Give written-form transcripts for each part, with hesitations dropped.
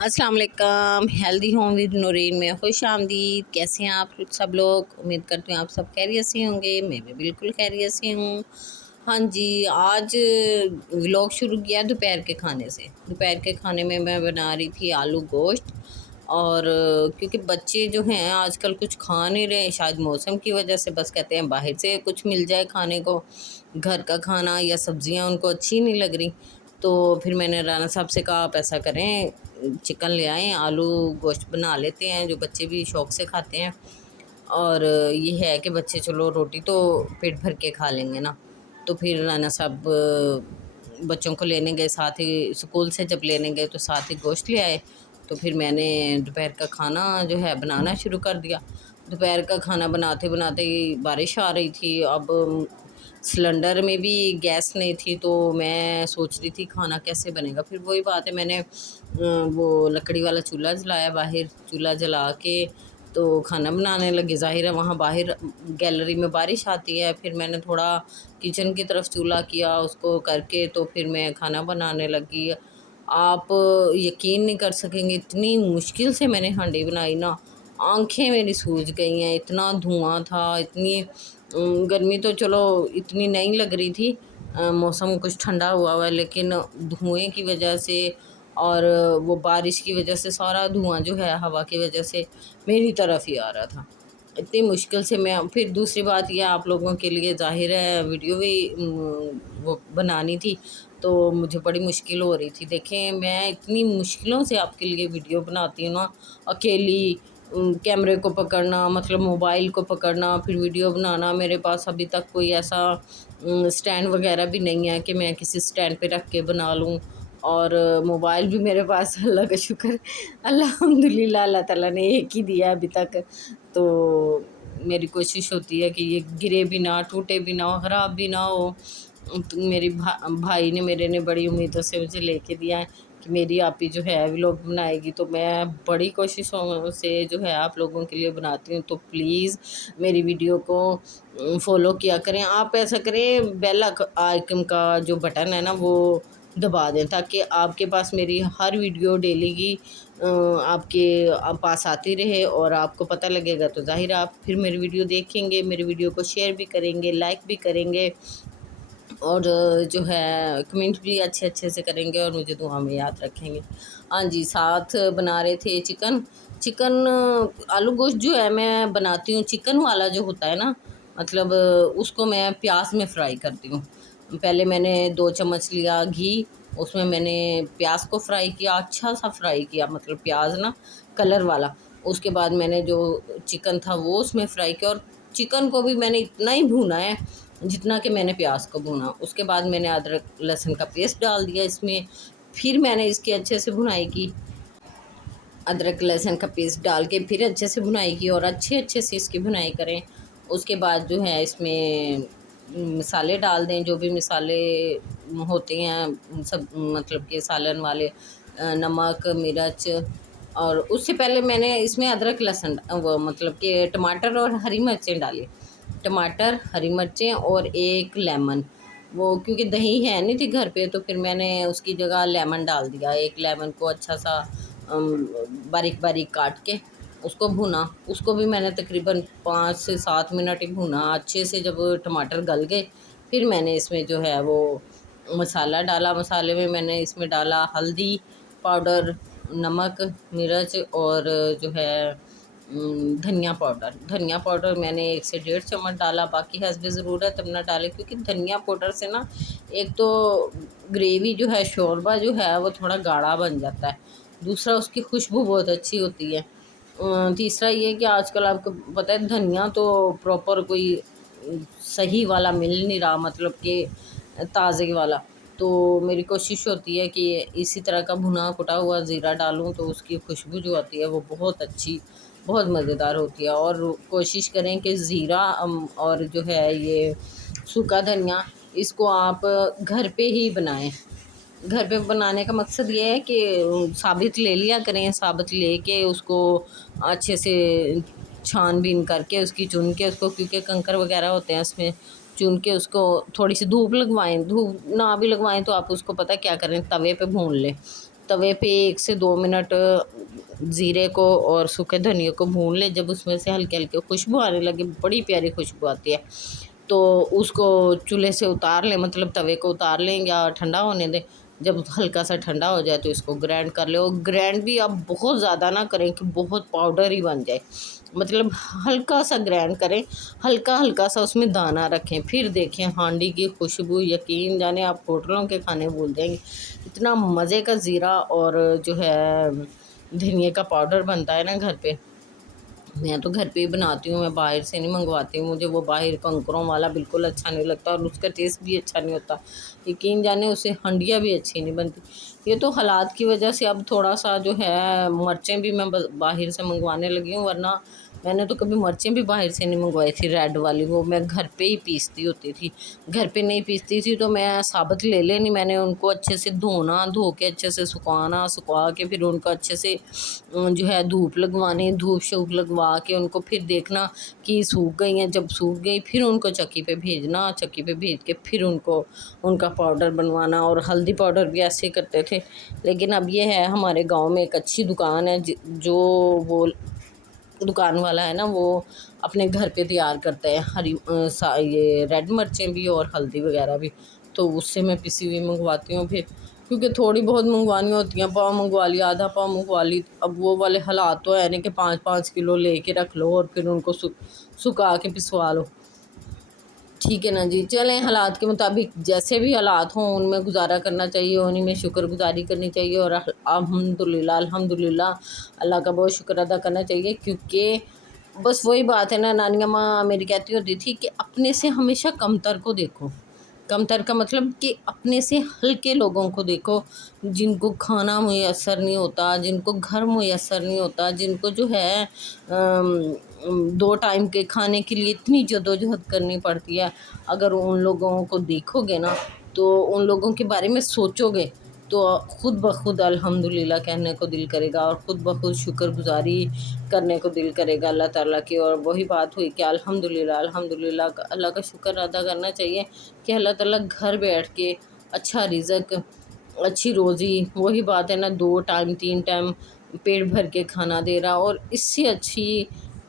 अस्सलाम वालेकुम। Healthy home with Noorin में खुश आमदीद। कैसे हैं आप सब लोग? उम्मीद करती हूँ आप सब खैरियत से होंगे। मैं भी बिल्कुल खैरियत से हूँ। हाँ जी, आज व्लॉग शुरू किया दोपहर के खाने से। दोपहर के खाने में मैं बना रही थी आलू गोश्त। और क्योंकि बच्चे जो हैं आजकल कुछ खा नहीं रहे, शायद मौसम की वजह से, बस कहते हैं बाहर से कुछ मिल जाए खाने को। घर का खाना या सब्जियां उनको अच्छी नहीं लग रही। तो फिर मैंने राना साहब से कहा आप ऐसा करें, चिकन ले आएँ, आलू गोश्त बना लेते हैं, जो बच्चे भी शौक़ से खाते हैं। और ये है कि बच्चे चलो रोटी तो पेट भर के खा लेंगे ना। तो फिर राना साहब बच्चों को लेने गए, साथ ही स्कूल से जब लेने गए तो साथ ही गोश्त ले आए। तो फिर मैंने दोपहर का खाना जो है बनाना शुरू कर दिया। दोपहर का खाना बनाते बनाते ही बारिश आ रही थी। अब सिलेंडर में भी गैस नहीं थी, तो मैं सोच रही थी खाना कैसे बनेगा। फिर वही बात है, मैंने वो लकड़ी वाला चूल्हा जलाया, बाहर चूल्हा जला के तो खाना बनाने लगे। ज़ाहिर है वहाँ बाहर गैलरी में बारिश आती है। फिर मैंने थोड़ा किचन की तरफ चूल्हा किया, उसको करके तो फिर मैं खाना बनाने लगी। आप यकीन नहीं कर सकेंगे, इतनी मुश्किल से मैंने हांडी बनाई ना, आंखें मेरी सूज गई हैं। इतना धुआं था, इतनी गर्मी तो चलो इतनी नहीं लग रही थी। मौसम कुछ ठंडा हुआ हुआ है, लेकिन धुएं की वजह से और वो बारिश की वजह से सारा धुआं जो है हवा की वजह से मेरी तरफ ही आ रहा था। इतनी मुश्किल से मैं, फिर दूसरी बात यह आप लोगों के लिए ज़ाहिर है वीडियो भी वो बनानी थी, तो मुझे बड़ी मुश्किल हो रही थी। देखें, मैं इतनी मुश्किलों से आपके लिए वीडियो बनाती हूँ ना, अकेली। कैमरे को पकड़ना, मतलब मोबाइल को पकड़ना, फिर वीडियो बनाना। मेरे पास अभी तक कोई ऐसा स्टैंड वगैरह भी नहीं है कि मैं किसी स्टैंड पे रख के बना लूँ। और मोबाइल भी मेरे पास अल्लाह का शुक्र, अल्हम्दुलिल्लाह अल्लाह ताला ने एक ही दिया अभी तक। तो मेरी कोशिश होती है कि ये गिरे भी ना, टूटे भी ना, ख़राब भी ना हो। तो मेरी भाई ने, मेरे ने बड़ी उम्मीदों से मुझे लेके दिया है कि मेरी आपी जो है व्लॉग बनाएगी, तो मैं बड़ी कोशिशों से जो है आप लोगों के लिए बनाती हूँ। तो प्लीज़ मेरी वीडियो को फॉलो किया करें। आप ऐसा करें, बेल आइकन का जो बटन है ना वो दबा दें, ताकि आपके पास मेरी हर वीडियो डेली की आपके पास आती रहे और आपको पता लगेगा। तो ज़ाहिर आप फिर मेरी वीडियो देखेंगे, मेरी वीडियो को शेयर भी करेंगे, लाइक भी करेंगे और जो है कमेंट भी अच्छे अच्छे से करेंगे और मुझे दुआ में याद रखेंगे। हाँ जी, साथ बना रहे थे चिकन आलू गोश्त जो है मैं बनाती हूँ चिकन वाला जो होता है ना, मतलब उसको मैं प्याज में फ्राई करती हूँ। पहले मैंने 2 चम्मच लिया घी, उसमें मैंने प्याज को फ्राई किया, अच्छा सा फ्राई किया, मतलब प्याज ना कलर वाला। उसके बाद मैंने जो चिकन था वो उसमें फ्राई किया, और चिकन को भी मैंने इतना ही भूना है जितना कि मैंने प्याज को भूना। उसके बाद मैंने अदरक लहसुन का पेस्ट डाल दिया इसमें। फिर मैंने इसकी अच्छे से भुनाई की, अदरक लहसुन का पेस्ट डाल के फिर अच्छे से भुनाई की, और अच्छे से इसकी भुनाई करें। उसके बाद जो है इसमें मसाले डाल दें, जो भी मसाले होते हैं सब, मतलब कि सालन वाले, नमक मिर्च। और उससे पहले मैंने इसमें अदरक लहसुन वो मतलब कि टमाटर और हरी मिर्चें डाली। टमाटर, हरी मिर्चें और एक लेमन। वो क्योंकि दही है नहीं थी घर पे, तो फिर मैंने उसकी जगह लेमन डाल दिया। एक लेमन को अच्छा सा बारीक बारीक काट के उसको भुना। उसको भी मैंने तकरीबन 5 से 7 मिनट ही भुना अच्छे से। जब टमाटर गल गए फिर मैंने इसमें जो है वो मसाला डाला। मसाले में मैंने इसमें डाला हल्दी पाउडर, नमक, मिर्च और जो है धनिया पाउडर मैंने 1 से 1.5 चम्मच डाला। बाकी हस्बे ज़रूरत अपना डालें, क्योंकि धनिया पाउडर से ना एक तो ग्रेवी जो है, शोरबा जो है वो थोड़ा गाढ़ा बन जाता है, दूसरा उसकी खुशबू बहुत अच्छी होती है। तीसरा ये कि आजकल आपको पता है धनिया तो प्रॉपर कोई सही वाला मिल नहीं रहा, मतलब कि ताज़े वाला। तो मेरी कोशिश होती है कि इसी तरह का भुना कुटा हुआ ज़ीरा डालूं, तो उसकी खुशबू जो आती है वो बहुत अच्छी, बहुत मज़ेदार होती है। और कोशिश करें कि ज़ीरा और जो है ये सूखा धनिया, इसको आप घर पे ही बनाएं। घर पे बनाने का मकसद ये है कि साबित ले लिया करें, साबित लेके उसको अच्छे से छानबीन करके उसकी चुन के उसको, क्योंकि कंकर वगैरह होते हैं उसमें, चुन के उसको थोड़ी सी धूप लगवाएं। धूप ना भी लगवाएं तो आप उसको पता क्या करें, तवे पे भून लें। तवे पे 1 से 2 मिनट ज़ीरे को और सूखे धनिया को भून ले। जब उसमें से हल्के हल्के खुशबू आने लगे, बड़ी प्यारी खुशबू आती है, तो उसको चूल्हे से उतार लें, मतलब तवे को उतार लें या ठंडा होने दें। जब हल्का सा ठंडा हो जाए तो इसको ग्राइंड कर ले। और ग्राइंड भी आप बहुत ज़्यादा ना करें कि बहुत पाउडर ही बन जाए, मतलब हल्का सा ग्राइंड करें, हल्का हल्का सा उसमें दाना रखें। फिर देखें हांडी की खुशबू, यकीन जाने आप होटलों के खाने भूल जाएंगे। इतना मज़े का ज़ीरा और जो है धनिया का पाउडर बनता है ना घर पे। मैं तो घर पे ही बनाती हूँ, मैं बाहर से नहीं मंगवाती हूँ। मुझे वो बाहर कंकरों वाला बिल्कुल अच्छा नहीं लगता और उसका टेस्ट भी अच्छा नहीं होता। यकीन जाने उससे हंडिया भी अच्छी नहीं बनती। ये तो हालात की वजह से अब थोड़ा सा जो है मिर्चें भी मैं बाहर से मंगवाने लगी हूँ, वरना मैंने तो कभी मिर्चें भी बाहर से नहीं मंगवाई थी। रेड वाली वो मैं घर पे ही पीसती होती थी। घर पे नहीं पीसती थी तो मैं साबुत ले लेनी, मैंने उनको अच्छे से धोना, धो के अच्छे से सुखाना, सुखा के फिर उनको अच्छे से जो है धूप लगवानी, धूप शूप लगवा के उनको फिर देखना कि सूख गई हैं। जब सूख गई फिर उनको चक्की पे भेजना, चक्की पे भेज के फिर उनको उनका पाउडर बनवाना। और हल्दी पाउडर भी ऐसे ही करते थे। लेकिन अब ये है, हमारे गांव में एक अच्छी दुकान है जो वो दुकान वाला है ना, वो अपने घर पे तैयार करता है ये रेड मिर्चें भी और हल्दी वगैरह भी। तो उससे मैं पिसी हुई मंगवाती हूँ फिर, क्योंकि थोड़ी बहुत मंगवानी होती हैं। पाव मंगवा लिया, आधा पाव मंगवा ली। अब वो वाले हालात तो है नहीं कि 5-5 किलो लेके रख लो और फिर उनको सुखा के पिसवा लो। ठीक है ना जी, चलें हालात के मुताबिक जैसे भी हालात हों उनमें गुजारा करना चाहिए, उन्हीं में शुक्रगुजारी करनी चाहिए। और अल्हम्दुलिल्लाह अल्हम्दुलिल्लाह अल्लाह का बहुत शुक्र अदा करना चाहिए। क्योंकि बस वही बात है ना, नानी अम्मा मेरी कहती होती थी कि अपने से हमेशा कमतर को देखो। कमतर का मतलब कि अपने से हल्के लोगों को देखो, जिनको खाना मुयस्सर नहीं होता, जिनको घर मुयस्सर नहीं होता, जिनको जो है 2 टाइम के खाने के लिए इतनी जदोजहद करनी पड़ती है। अगर उन लोगों को देखोगे ना, तो उन लोगों के बारे में सोचोगे, तो ख़ुद ब खुद अल्हम्दुलिल्लाह कहने को दिल करेगा और ख़ुद ब खुद शुक्रगुज़ारी करने को दिल करेगा अल्लाह ताला की। और वही बात हुई कि अल्हम्दुलिल्लाह अल्हम्दुलिल्लाह अल्लाह का शुक्र अदा करना चाहिए कि अल्लाह ताला घर बैठ के अच्छा रिज़्क, अच्छी रोज़ी, वही बात है ना, 2 टाइम 3 टाइम पेट भर के खाना दे रहा। और इससे अच्छी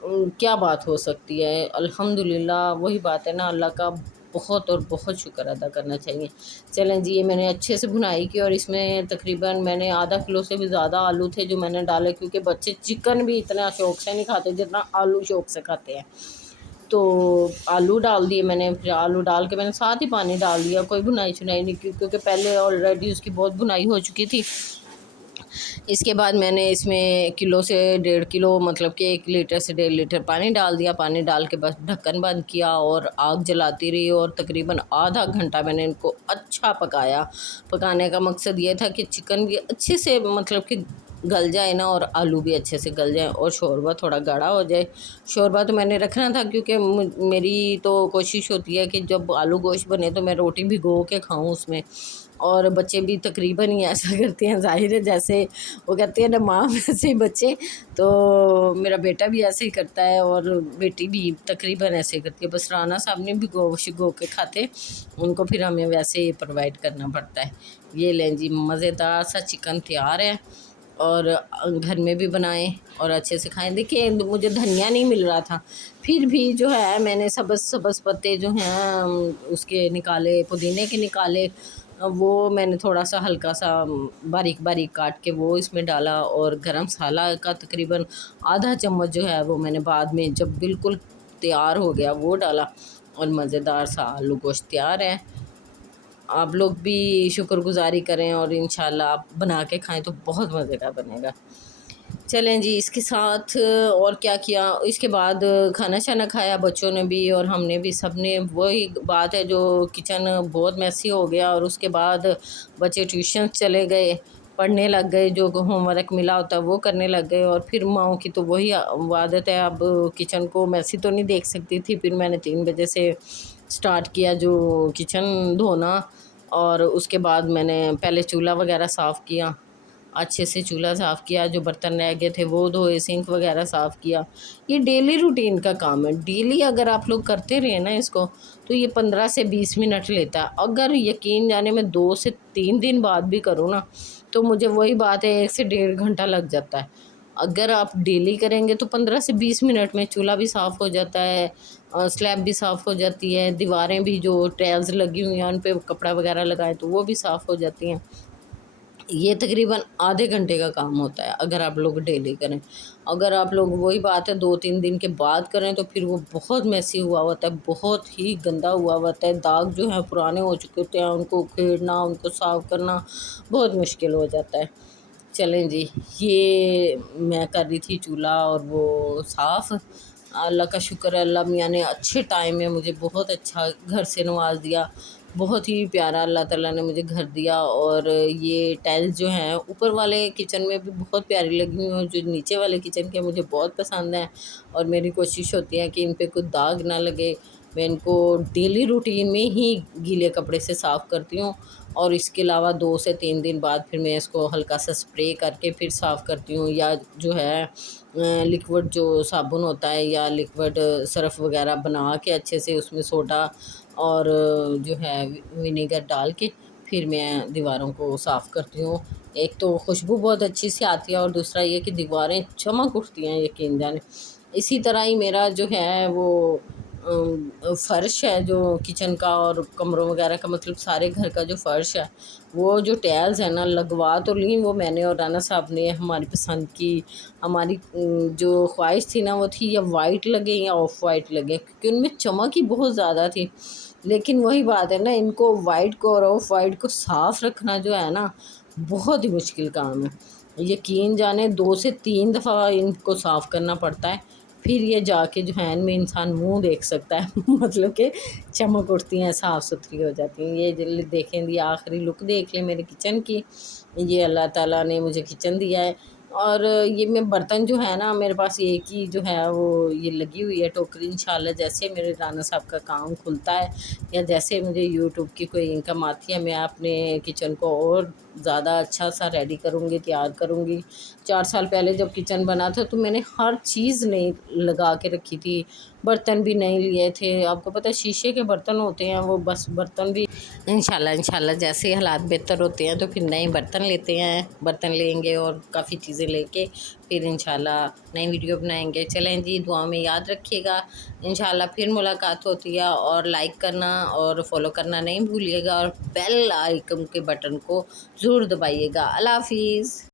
क्या बात हो सकती है। अल्हम्दुलिल्लाह वही बात है ना, अल्लाह का बहुत और बहुत शुक्र अदा करना चाहिए। चलें जी, ये मैंने अच्छे से भुनाई की और इसमें तकरीबन मैंने आधा किलो से भी ज़्यादा आलू थे जो मैंने डाले, क्योंकि बच्चे चिकन भी इतना शौक़ से नहीं खाते जितना आलू शौक़ से खाते हैं। तो आलू डाल दिए मैंने, फिर आलू डाल के मैंने साथ ही पानी डाल दिया, कोई भुनाई शुनाई नहीं की, क्योंकि पहले ऑलरेडी उसकी बहुत भुनाई हो चुकी थी। इसके बाद मैंने इसमें किलो से 1.5 किलो, मतलब कि 1 लीटर से 1.5 लीटर पानी डाल दिया। पानी डाल के बस ढक्कन बंद किया और आग जलाती रही और तकरीबन आधा घंटा मैंने इनको अच्छा पकाया। पकाने का मकसद ये था कि चिकन भी अच्छे से, मतलब कि गल जाए ना, और आलू भी अच्छे से गल जाए और शोरबा थोड़ा गाढ़ा हो जाए। शोरबा तो मैंने रखना था, क्योंकि मेरी तो कोशिश होती है कि जब आलू गोश्त बने तो मैं रोटी भिगो के खाऊं उसमें। और बच्चे भी तकरीबन ही ऐसा करते हैं, ज़ाहिर है, जैसे वो कहते हैं ना माँ वैसे ही बच्चे। तो मेरा बेटा भी ऐसे ही करता है और बेटी भी तकरीबन ऐसे ही करती है। बस राना साहब ने भिगो शिगो के खाते, उनको फिर हमें वैसे ही प्रोवाइड करना पड़ता है। ये लें जी, मज़ेदार सा चिकन तैयार है और घर में भी बनाएं और अच्छे से खाएं। देखिए मुझे धनिया नहीं मिल रहा था, फिर भी जो है मैंने सब्ज़ पत्ते जो हैं उसके निकाले, पुदीने के निकाले। वो मैंने थोड़ा सा हल्का सा बारीक बारीक काट के वो इसमें डाला। और गरम मसाला का तकरीबन आधा चम्मच जो है वो मैंने बाद में जब बिल्कुल तैयार हो गया वो डाला। और मज़ेदार सा आलू गोश्त तैयार है। आप लोग भी शुक्रगुज़ारी करें और इंशाल्लाह आप बना के खाएं तो बहुत मज़े का बनेगा। चलें जी, इसके साथ और क्या किया, इसके बाद खाना शाना खाया बच्चों ने भी और हमने भी, सब ने। वही बात है, जो किचन बहुत मैसी हो गया। और उसके बाद बच्चे ट्यूशन चले गए, पढ़ने लग गए, जो होमवर्क मिला होता है वो करने लग गए। और फिर माओं की तो वही आदत है, अब किचन को मैसी तो नहीं देख सकती थी। फिर मैंने 3 बजे से स्टार्ट किया जो किचन धोना। और उसके बाद मैंने पहले चूल्हा वगैरह साफ़ किया, अच्छे से चूल्हा साफ़ किया, जो बर्तन रह गए थे वो धोए, सिंक वगैरह साफ़ किया। ये डेली रूटीन का काम है। डेली अगर आप लोग करते रहे ना इसको, तो ये 15 से 20 मिनट लेता है। अगर यकीन जाने मैं 2 से 3 दिन बाद भी करूँ ना, तो मुझे वही बात है 1 से 1.5 घंटा लग जाता है। अगर आप डेली करेंगे तो 15 से 20 मिनट में चूल्हा भी साफ़ हो जाता है, स्लैब भी साफ़ हो जाती है, दीवारें भी जो टाइल्स लगी हुई हैं उन पे कपड़ा वगैरह लगाएँ तो वो भी साफ़ हो जाती हैं। ये तकरीबन आधे घंटे का काम होता है अगर आप लोग डेली करें। अगर आप लोग वही बात है 2-3 दिन के बाद करें तो फिर वो बहुत मेसी हुआ होता है, बहुत ही गंदा हुआ होता है। दाग जो हैं पुराने हो चुके होते हैं, उनको उखेड़ना, उनको साफ़ करना बहुत मुश्किल हो जाता है। चलें जी, ये मैं कर रही थी चूल्हा और वो साफ़। अल्लाह का शुक्र है, अल्लाह मियाँ ने अच्छे टाइम में मुझे बहुत अच्छा घर से नवाज़ दिया। बहुत ही प्यारा अल्लाह ताला ने मुझे घर दिया। और ये टाइल्स जो हैं ऊपर वाले किचन में भी बहुत प्यारी लगी हुई हैं, जो नीचे वाले किचन के मुझे बहुत पसंद हैं। और मेरी कोशिश होती है कि इन पे कोई दाग ना लगे। मैं इनको डेली रूटीन में ही गीले कपड़े से साफ़ करती हूँ और इसके अलावा 2 से 3 दिन बाद फिर मैं इसको हल्का सा स्प्रे करके फिर साफ़ करती हूँ। या जो है लिक्विड जो साबुन होता है या लिक्विड सर्फ़ वगैरह बना के अच्छे से उसमें सोडा और जो है विनेगर डाल के फिर मैं दीवारों को साफ़ करती हूँ। एक तो खुशबू बहुत अच्छी सी आती है और दूसरा ये कि दीवारें चमक उठती हैं यकीन जाने। इसी तरह ही मेरा जो है वो फ़र्श है जो किचन का और कमरों वगैरह का, मतलब सारे घर का जो फ़र्श है, वो जो टाइल्स है ना लगवा तो ली वो मैंने और राना साहब ने, हमारी पसंद की। हमारी जो ख्वाहिश थी ना वो थी या वाइट लगे या ऑफ वाइट लगे, क्योंकि उनमें चमक ही बहुत ज़्यादा थी। लेकिन वही बात है ना, इनको वाइट को और ऑफ वाइट को साफ़ रखना जो है ना बहुत ही मुश्किल काम है। यकीन जाने 2 से 3 दफ़ा इनको साफ़ करना पड़ता है, फिर ये जाके जो है इनमें इंसान मुँह देख सकता है मतलब कि चमक उठती हैं, साफ़ सुथरी हो जाती हैं। ये देखें, ये आखिरी लुक देख लें मेरे किचन की। ये अल्लाह ताला ने मुझे किचन दिया है। और ये मैं बर्तन जो है ना मेरे पास एक ही जो है वो ये लगी हुई है टोकरी। इंशाल्लाह जैसे मेरे राना साहब का काम खुलता है या जैसे मुझे यूट्यूब की कोई इनकम आती है, मैं अपने किचन को और ज़्यादा अच्छा सा रेडी करूँगी, तैयार करूँगी। 4 साल पहले जब किचन बना था तो मैंने हर चीज़ नई लगा के रखी थी, बर्तन भी नए लिए थे। आपको पता है शीशे के बर्तन होते हैं वो, बस बर्तन भी इंशाल्लाह जैसे हालात बेहतर होते हैं तो फिर नए बर्तन लेते हैं, बर्तन लेंगे और काफ़ी चीज़ें लेके फिर इंशाल्लाह नई वीडियो बनाएंगे। चलें जी, दुआ में याद रखिएगा। इंशाल्लाह फिर मुलाकात होती है और लाइक करना और फॉलो करना नहीं भूलिएगा और बेल आइकन के बटन को ज़रूर दबाइएगा। अल्लाह हाफिज़।